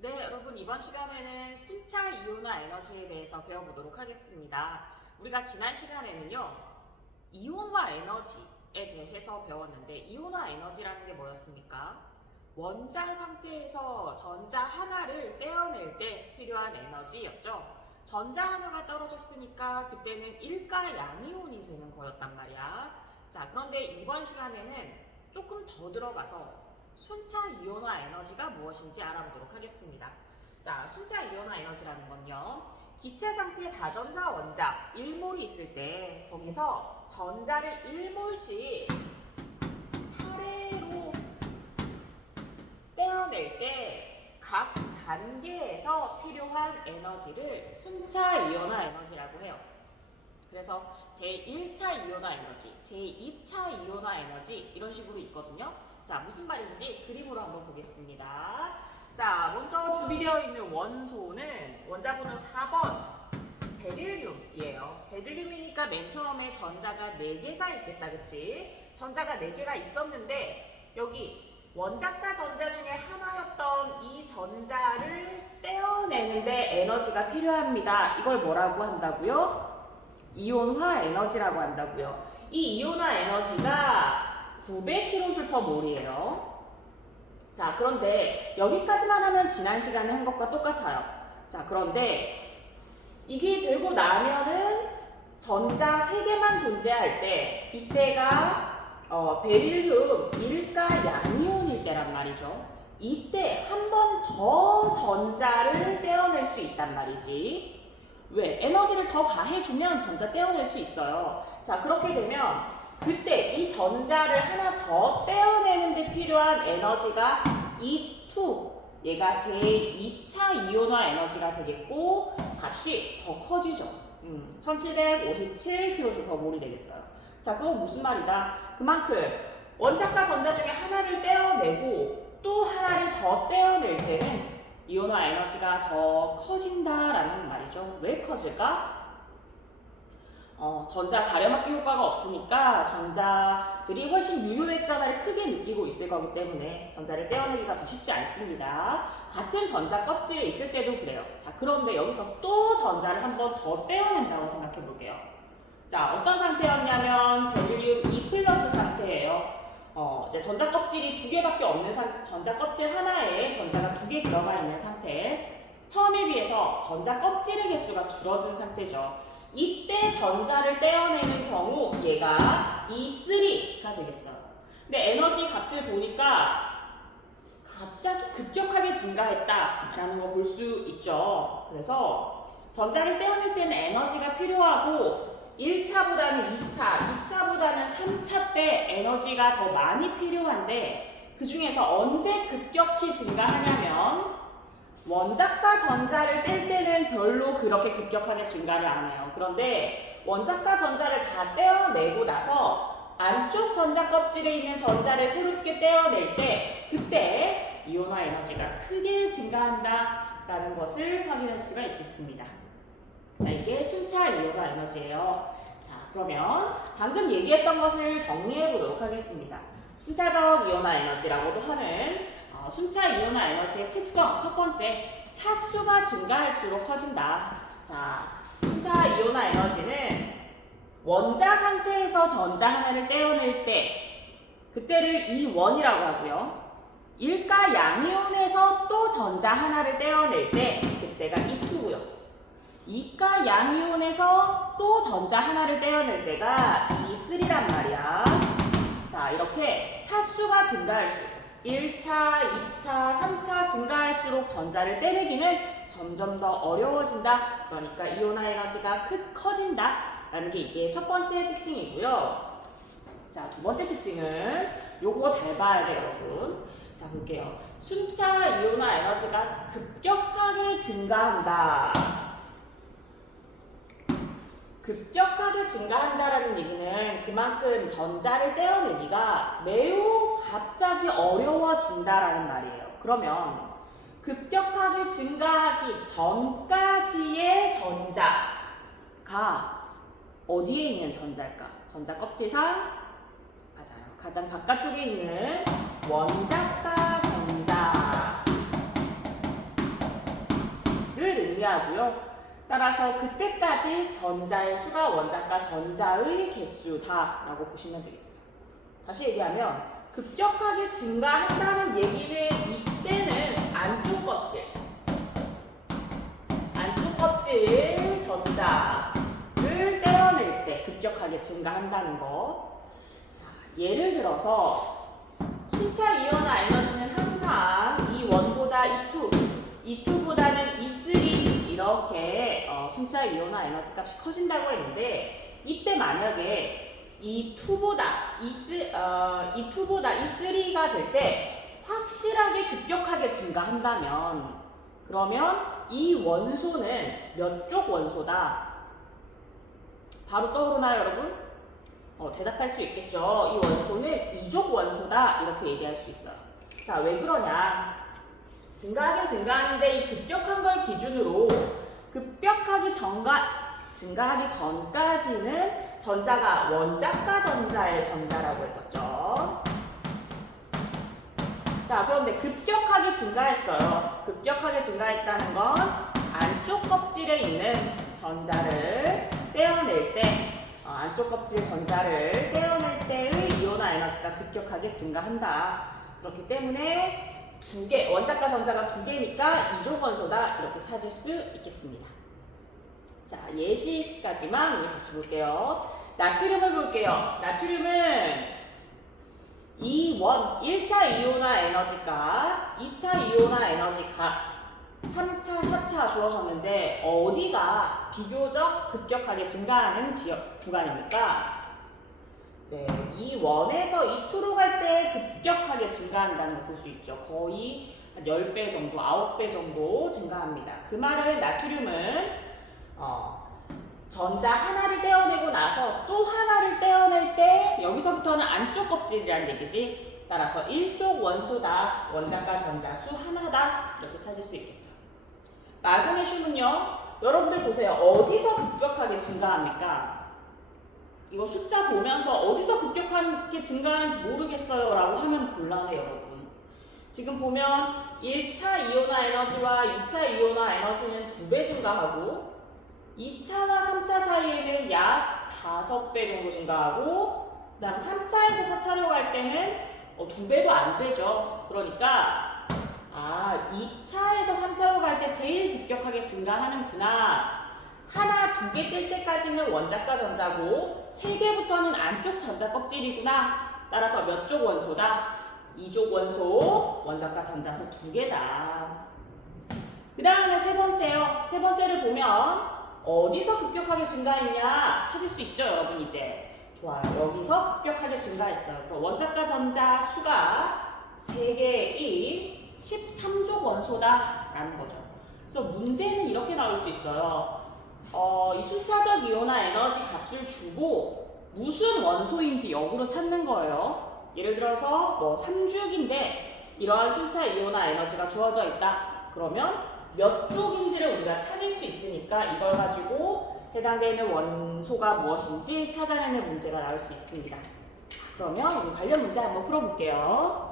네, 여러분 이번 시간에는 순차 이온화 에너지에 대해서 배워보도록 하겠습니다. 우리가 지난 시간에는요, 이온화 에너지에 대해서 배웠는데 이온화 에너지라는 게 뭐였습니까? 원자 상태에서 전자 하나를 떼어낼 때 필요한 에너지였죠. 전자 하나가 떨어졌으니까 그때는 일가 양이온이 되는 거였단 말이야. 자, 그런데 이번 시간에는 조금 더 들어가서 순차 이온화 에너지가 무엇인지 알아보도록 하겠습니다. 자, 순차 이온화 에너지라는 건요. 기체 상태 다전자 원자 1몰이 있을 때 거기서 전자를 1몰씩 차례로 떼어낼 때 각 단계에서 필요한 에너지를 순차 이온화 에너지라고 해요. 그래서 제1차 이온화 에너지, 제2차 이온화 에너지 이런 식으로 있거든요. 자, 무슨 말인지 그림으로 한번 보겠습니다. 자, 먼저 준비되어 있는 원소는 원자번호 4번 베릴륨이에요. 베릴륨이니까 맨 처음에 전자가 4개가 있겠다, 그치? 전자가 4개가 있었는데 여기 원자과 전자 중에 하나였던 이 전자를 떼어내는데 에너지가 필요합니다. 이걸 뭐라고 한다고요? 이온화 에너지라고 한다고요. 이 이온화 에너지가 900kJmol이에요. 자, 그런데 여기까지만 하면 지난 시간에 한 것과 똑같아요. 자, 그런데 이게 되고 나면은 전자 3개만 존재할 때 이때가 어, 베릴륨 일가 양이온일 때란 말이죠. 이때 한 번 더 전자를 떼어낼 수 있단 말이지. 왜? 에너지를 더 가해주면 전자 떼어낼 수 있어요. 자, 그렇게 되면 그때 이 전자를 하나 더 떼어내는데 필요한 에너지가 E2. 얘가 제2차 이온화 에너지가 되겠고, 값이 더 커지죠. 음, 1757kJmol이 되겠어요. 자, 그건 무슨 말이다? 그만큼 원자과 전자 중에 하나를 떼어내고 또 하나를 더 떼어낼 때는 이온화 에너지가 더 커진다라는 말이죠. 왜 커질까? 어, 전자 가려막기 효과가 없으니까 전자들이 훨씬 유효액 전화를 크게 느끼고 있을 거기 때문에 전자를 떼어내기가 더 쉽지 않습니다. 같은 전자 껍질에 있을 때도 그래요. 자, 그런데 여기서 또 전자를 한 번 더 떼어낸다고 생각해 볼게요. 자, 어떤 상태였냐면 베릴륨 2 플러스 상태예요. 어, 이제 전자 껍질이 두 개밖에 없는 상, 전자 껍질 하나에 전자가 두 개 들어가 있는 상태. 처음에 비해서 전자 껍질의 개수가 줄어든 상태죠. 이때 전자를 떼어내는 경우 얘가 E3가 되겠어요. 근데 에너지 값을 보니까 갑자기 급격하게 증가했다라는 거 볼 수 있죠. 그래서 전자를 떼어낼 때는 에너지가 필요하고 1차보다는 2차, 2차보다는 3차 때 에너지가 더 많이 필요한데 그 중에서 언제 급격히 증가하냐면 원자과 전자를 뗄 때는 별로 그렇게 급격하게 증가를 안 해요. 그런데 원자과 전자를 다 떼어내고 나서 안쪽 전자 껍질에 있는 전자를 새롭게 떼어낼 때 그때 이온화 에너지가 크게 증가한다라는 것을 확인할 수가 있겠습니다. 자, 이게 순차 이온화 에너지예요. 자, 그러면 방금 얘기했던 것을 정리해 보도록 하겠습니다. 순차적 이온화 에너지라고도 하는 어, 순차 이온화 에너지의 특성 첫 번째 차수가 증가할수록 커진다. 자, 순차 이온화 에너지는 원자 상태에서 전자 하나를 떼어낼 때 그때를 이원이라고 하고요. 일가 양이온에서 또 전자 하나를 떼어낼 때 그때가 이투고요. 이가 양이온에서 또 전자 하나를 떼어낼 때가 E3란 말이야. 자, 이렇게 차수가 증가할수록 1차, 2차, 3차 증가할수록 전자를 떼내기는 점점 더 어려워진다. 그러니까 이온화 에너지가 크, 커진다. 라는 게 이게 첫 번째 특징이고요. 자, 두 번째 특징은 요거 잘 봐야 돼요, 여러분. 자, 볼게요. 순차 이온화 에너지가 급격하게 증가한다. 급격하게 증가한다라는 얘기는 그만큼 전자를 떼어내기가 매우 갑자기 어려워진다라는 말이에요. 그러면 급격하게 증가하기 전까지의 전자가 어디에 있는 전자일까? 전자 껍질상 맞아요. 가장 바깥쪽에 있는 원자과 전자 존재하고요. 따라서 그때까지 전자의 수가 원자과 전자의 개수다라고 보시면 되겠어요. 다시 얘기하면 급격하게 증가한다는 얘기는 이때는 안쪽 껍질 안쪽 껍질 전자를 떼어낼 때 급격하게 증가한다는 거. 자, 예를 들어서 순차 이온화 에너지는 항상 이 원보다 이 투, 이 투보다는 이 쓰리 이렇게 어, 순차 이온화 에너지 값이 커진다고 했는데 이때 만약에 이 투보다 이 쓰, 어, 이 투보다 이 쓰리가 될 때 확실하게 급격하게 증가한다면 그러면 이 원소는 몇 쪽 원소다? 바로 떠오르나요, 여러분? 어, 대답할 수 있겠죠. 이 원소는 이족 원소다 이렇게 얘기할 수 있어요. 자, 왜 그러냐? 증가하긴 증가하는데 이 급격한 걸 기준으로 급격하게 전가, 증가하기 전까지는 전자가 원자과 전자의 전자라고 했었죠. 자, 그런데 급격하게 증가했어요. 급격하게 증가했다는 건 안쪽 껍질에 있는 전자를 떼어낼 때, 어, 안쪽 껍질 전자를 떼어낼 때의 이온화 에너지가 급격하게 증가한다. 그렇기 때문에 두 개, 원자과 전자가 두 개니까 이족 원소다. 이렇게 찾을 수 있겠습니다. 자, 예시까지만 우리 같이 볼게요. 나트륨을 볼게요. 나트륨은 이 원, 1차 이온화 에너지가 2차 이온화 에너지가 3차, 4차 주어졌는데 어디가 비교적 급격하게 증가하는 지역 구간입니까? 네, 이 원에서 이 투로 갈 때 급격하게 증가한다는 걸 볼 수 있죠. 거의 한 10배 정도, 9배 정도 증가합니다. 그 말은 나트륨은 어, 전자 하나를 떼어내고 나서 또 하나를 떼어낼 때 여기서부터는 안쪽 껍질이라는 얘기지. 따라서 1쪽 원소다. 원자과 전자 수 하나다. 이렇게 찾을 수 있겠어. 마그네슘은요. 여러분들 보세요. 어디서 급격하게 증가합니까? 이거 숫자 보면서 어디서 급격하게 증가하는지 모르겠어요. 라고 하면 곤란해요, 여러분. 지금 보면 1차 이온화 에너지와 2차 이온화 에너지는 두 배 증가하고 2차와 3차 사이에는 약 5배 정도 증가하고 그다음 3차에서 4차로 갈 때는 어, 두 배도 안 되죠. 그러니까 아 2차에서 3차로 갈 때 제일 급격하게 증가하는구나. 하나, 두 개 뜰 때까지는 원자과 전자고 세 개부터는 안쪽 전자 껍질이구나. 따라서 몇 쪽 원소다? 이족 원소, 원자과 전자수 두 개다. 그 다음에 세 번째요. 세 번째를 보면 어디서 급격하게 증가했냐 찾을 수 있죠, 여러분 이제. 좋아요. 여기서 급격하게 증가했어요. 그럼 원자과 전자 수가 3개의 1, 13족 원소다라는 거죠. 그래서 문제는 이렇게 나올 수 있어요. 어, 이 순차적 이온화 에너지 값을 주고 무슨 원소인지 역으로 찾는 거예요. 예를 들어서 뭐 3죽인데 이러한 순차 이온화 에너지가 주어져 있다. 그러면 몇 쪽인지를 우리가 찾을 수 있으니까 이걸 가지고 해당되는 원소가 무엇인지 찾아내는 문제가 나올 수 있습니다. 그러면 우리 관련 문제 한번 풀어볼게요.